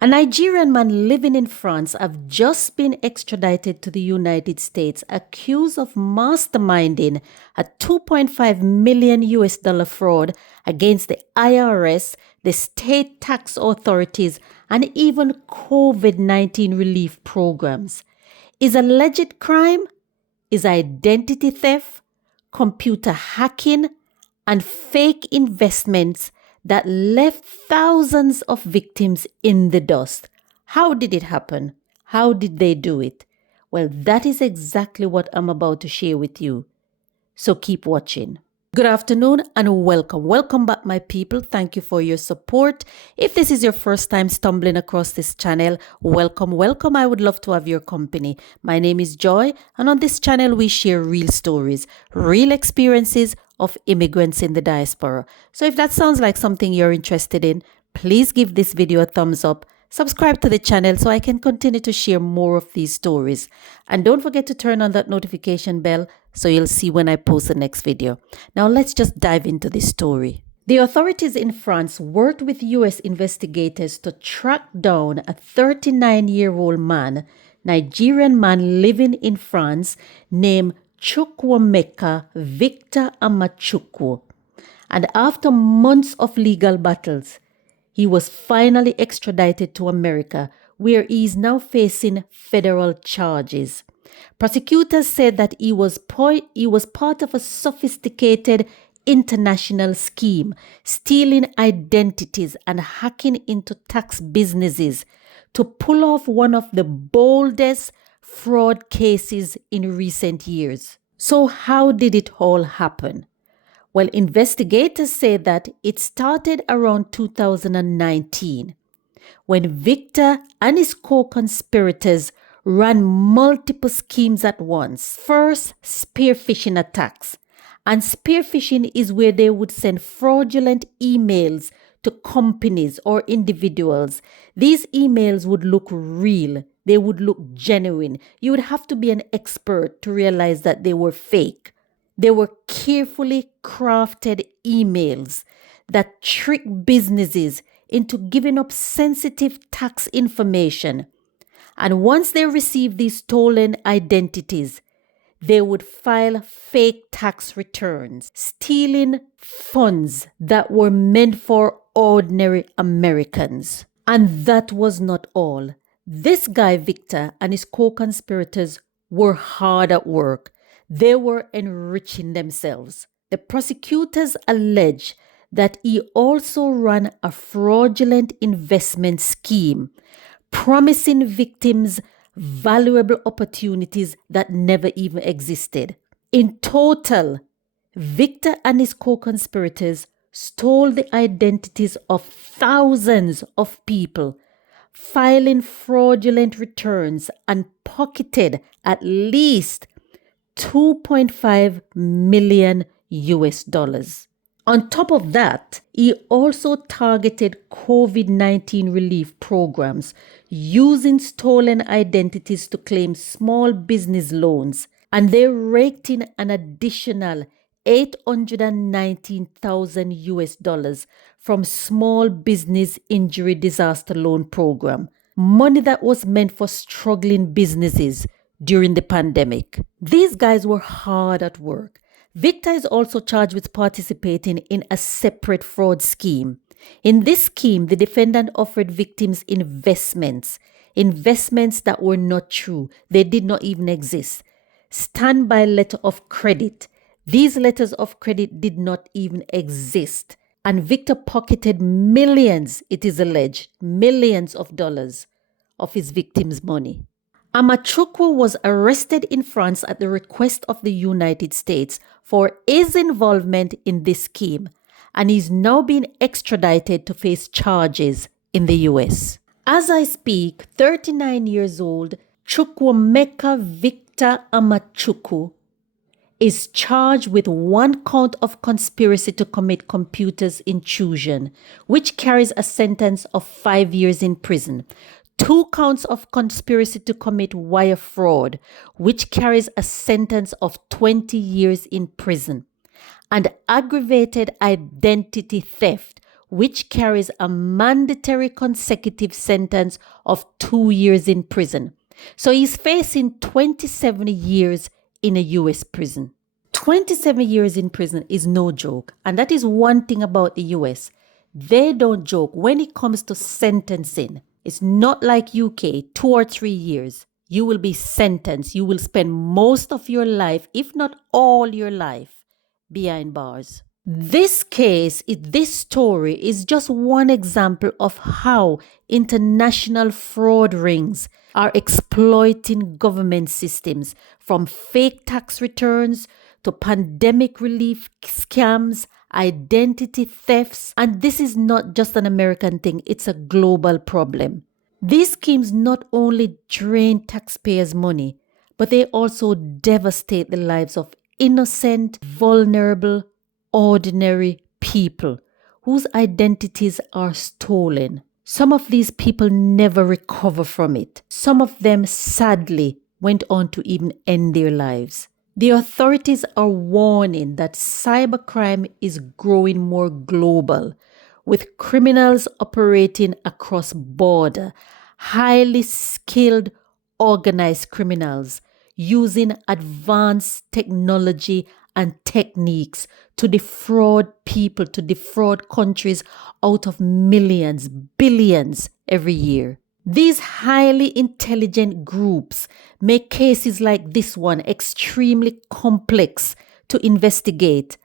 A Nigerian man living in France has just been extradited to the United States, accused of masterminding a 2.5 million US dollar fraud against the IRS, the state tax authorities, and even COVID-19 relief programs. His alleged crime is identity theft, computer hacking, and fake investments that left thousands of victims in the dust. How did it happen? How did they do it? Well, that is exactly what I'm about to share with you. So keep watching. Good afternoon and welcome. Welcome back, my people. Thank you for your support. If this is your first time stumbling across this channel, welcome. I would love to have your company. My name is Joy, and on this channel, we share real stories, real experiences of immigrants in the diaspora. So if that sounds like something you're interested in, please give this video a thumbs up. Subscribe to the channel so I can continue to share more of these stories. And don't forget to turn on that notification bell so you'll see when I post the next video. Now let's just dive into this story. The authorities in France worked with US investigators to track down a 39-year-old man, Nigerian man living in France, named Chukwuemeka Victor Amachukwu. And after months of legal battles, he was finally extradited to America, where he is now facing federal charges. Prosecutors said that he was part of a sophisticated international scheme, stealing identities and hacking into tax businesses to pull off one of the boldest fraud cases in recent years. So how did it all happen? Well, investigators say that it started around 2019 when Victor and his co-conspirators ran multiple schemes at once. First, spearphishing attacks. And spearphishing is where they would send fraudulent emails to companies or individuals. These emails would look real. They would look genuine. You would have to be an expert to realize that they were fake. They were carefully crafted emails that trick businesses into giving up sensitive tax information. And once they received these stolen identities, they would file fake tax returns, stealing funds that were meant for ordinary Americans. And that was not all. This guy, Victor, and his co-conspirators were hard at work. They were enriching themselves. The prosecutors allege that he also ran a fraudulent investment scheme, promising victims valuable opportunities that never even existed. In total, Victor and his co-conspirators stole the identities of thousands of people, filing fraudulent returns, and pocketed at least 2.5 million US dollars. On top of that, he also targeted COVID-19 relief programs using stolen identities to claim small business loans, and they raked in an additional 819,000 US dollars from Small Business Injury Disaster Loan Program, money that was meant for struggling businesses during the pandemic. These guys were hard at work. Victor is also charged with participating in a separate fraud scheme. In this scheme, the defendant offered victims investments that were not true. They did not even exist. Standby letter of credit. These letters of credit did not even exist. And Victor pocketed millions, it is alleged, millions of dollars of his victims' money. Amachukwu was arrested in France at the request of the United States for his involvement in this scheme, and is now being extradited to face charges in the US. As I speak, 39 years old Chukwuemeka Victor Amachukwu is charged with one count of conspiracy to commit computers intrusion, which carries a sentence of 5 years in prison. 2 counts of conspiracy to commit wire fraud, which carries a sentence of 20 years in prison, and aggravated identity theft, which carries a mandatory consecutive sentence of 2 years in prison. So he's facing 27 years in a US prison. 27 years in prison is no joke. And that is one thing about the US. They don't joke when it comes to sentencing. It's not like UK, 2 or 3 years. You will be sentenced. You will spend most of your life, if not all your life, behind bars. This story is just one example of how international fraud rings are exploiting government systems, from fake tax returns to pandemic relief scams, identity thefts. And this is not just an American thing, it's a global problem. These schemes not only drain taxpayers' money, but they also devastate the lives of innocent, vulnerable, ordinary people whose identities are stolen. Some of these people never recover from it. Some of them sadly went on to even end their lives. The authorities are warning that cybercrime is growing more global, with criminals operating across border, highly skilled, organized criminals using advanced technology and techniques to defraud people, to defraud countries out of millions, billions every year. These highly intelligent groups make cases like this one extremely complex to investigate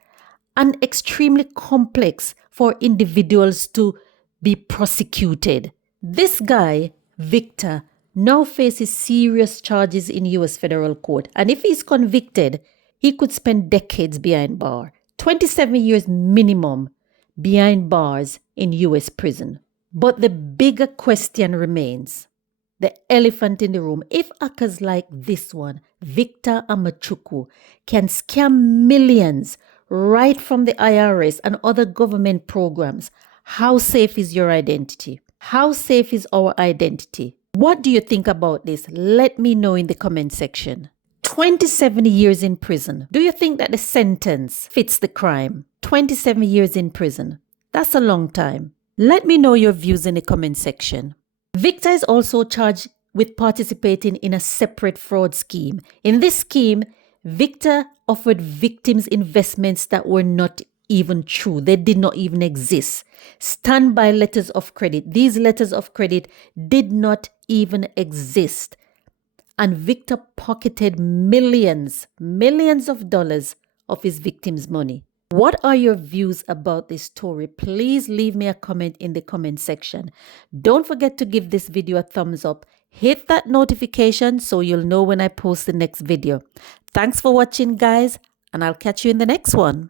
and extremely complex for individuals to be prosecuted. This guy, Victor, now faces serious charges in US federal court, and if he's convicted, he could spend decades behind bars, 27 years minimum behind bars in US prison. But the bigger question remains, the elephant in the room. If hackers like this one, Victor Amachukwu, can scam millions right from the IRS and other government programs, how safe is your identity? How safe is our identity? What do you think about this? Let me know in the comment section. 27 years in prison. Do you think that the sentence fits the crime? 27 years in prison. That's a long time. Let me know your views in the comment section. Victor is also charged with participating in a separate fraud scheme. In this scheme, Victor offered victims investments that were not even true. They did not even exist. Standby letters of credit. These letters of credit did not even exist. And Victor pocketed millions of dollars of his victims' money. What are your views about this story? Please leave me a comment in the comment section. Don't forget to give this video a thumbs up. Hit that notification so you'll know when I post the next video. Thanks for watching, guys, and I'll catch you in the next one.